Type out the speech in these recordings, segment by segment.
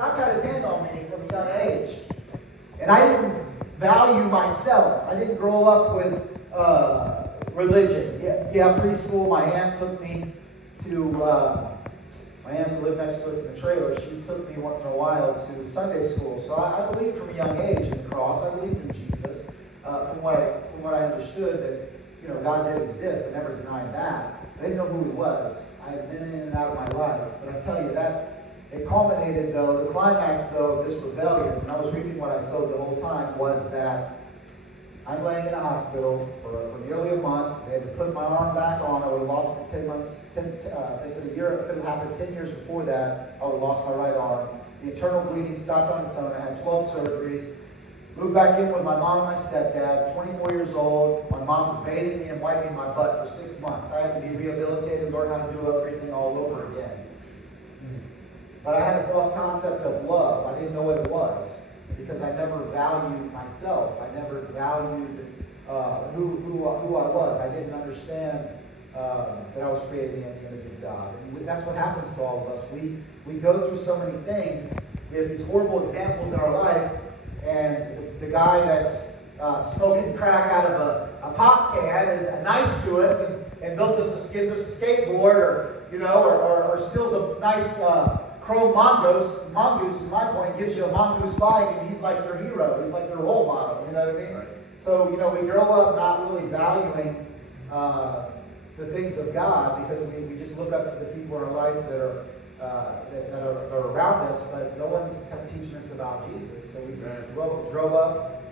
God's had his hand on me from a young age. And I didn't value myself. I didn't grow up with religion. Yeah, preschool, my aunt took me to, my aunt who lived next to us in the trailer, she took me once in a while to Sunday school. So I believed from a young age in the cross. I believed in Jesus. From what I understood that, God did exist. I never denied that. I didn't know who he was. I had been in and out of my life. But I tell you, that it culminated, though, the climax, though, of this rebellion, and I was reading what I sowed the whole time, was that I'm laying in a hospital for nearly a month. They had to put my arm back on. I would have lost it 10 months. They said a year, if it had happened 10 years before that, I would have lost my right arm. The internal bleeding stopped on its own. I had 12 surgeries. Moved back in with my mom and my stepdad, 24 years old. My mom was bathing me and wiping my butt for 6 months. I had to be rehabilitated and learn how to do everything all over again. But I had a false concept of love. I didn't know what it was because I never valued myself. I never valued who I was. I didn't understand that I was created in the image of God. And that's what happens to all of us. We go through so many things. We have these horrible examples in our life, and the guy that's smoking crack out of a pop can is nice to us and gives us a skateboard, or steals a nice chrome mongoose, in my point, gives you a mongoose bike, and he's like their hero. He's like their role model. You know what I mean? Right. So, we grow up not really valuing the things of God because we just look up to the people in our life that are around us, but no one's teaching us about Jesus. So we drove up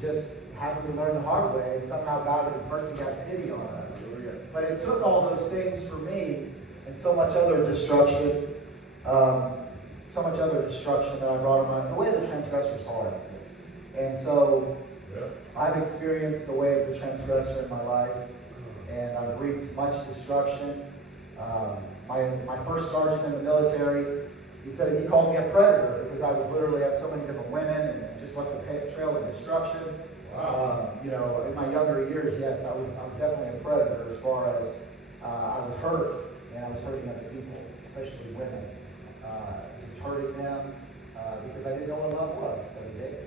just having to learn the hard way, and somehow God in his mercy has pity on us. But it took all those things for me and so much other destruction that I brought on. The way of the transgressor is hard. And so I've experienced the way of the transgressor in my life, and I've reaped much destruction. My first sergeant in the military, he called me a predator because I was literally had so many different women and just left a trail of destruction. Wow. In my younger years, yes, I was definitely a predator as far as I was hurt, and I was hurting other people, especially women. Just hurting them because I didn't know what love was. I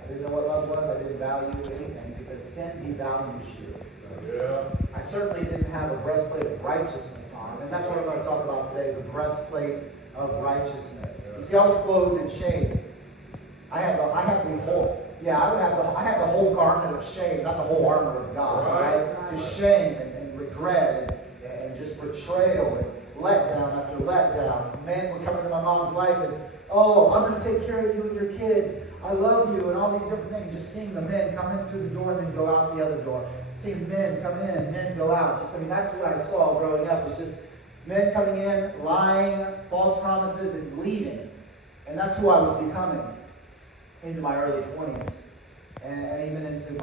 didn't know what love was. I didn't value anything because sin devalues you. Yeah. I certainly didn't have a breastplate of righteousness on, and that's what I'm going to talk about today, the breastplate of righteousness. You see, I was clothed in shame. I had the whole garment of shame, not the whole armor of God, right? Just shame and regret and just betrayal and letdown after letdown. Men would come into my mom's life and, I'm going to take care of you and your kids. I love you, and all these different things. Just seeing the men come in through the door and then go out the other door. Seeing men come in, men go out. That's what I saw growing up. Was just men coming in, lying, false promises, and leaving. And that's who I was becoming into my early 20s, and even into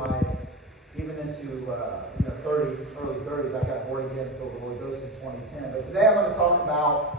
early 30s. I got born again, filled with the Holy Ghost in 2010. But today I'm going to talk about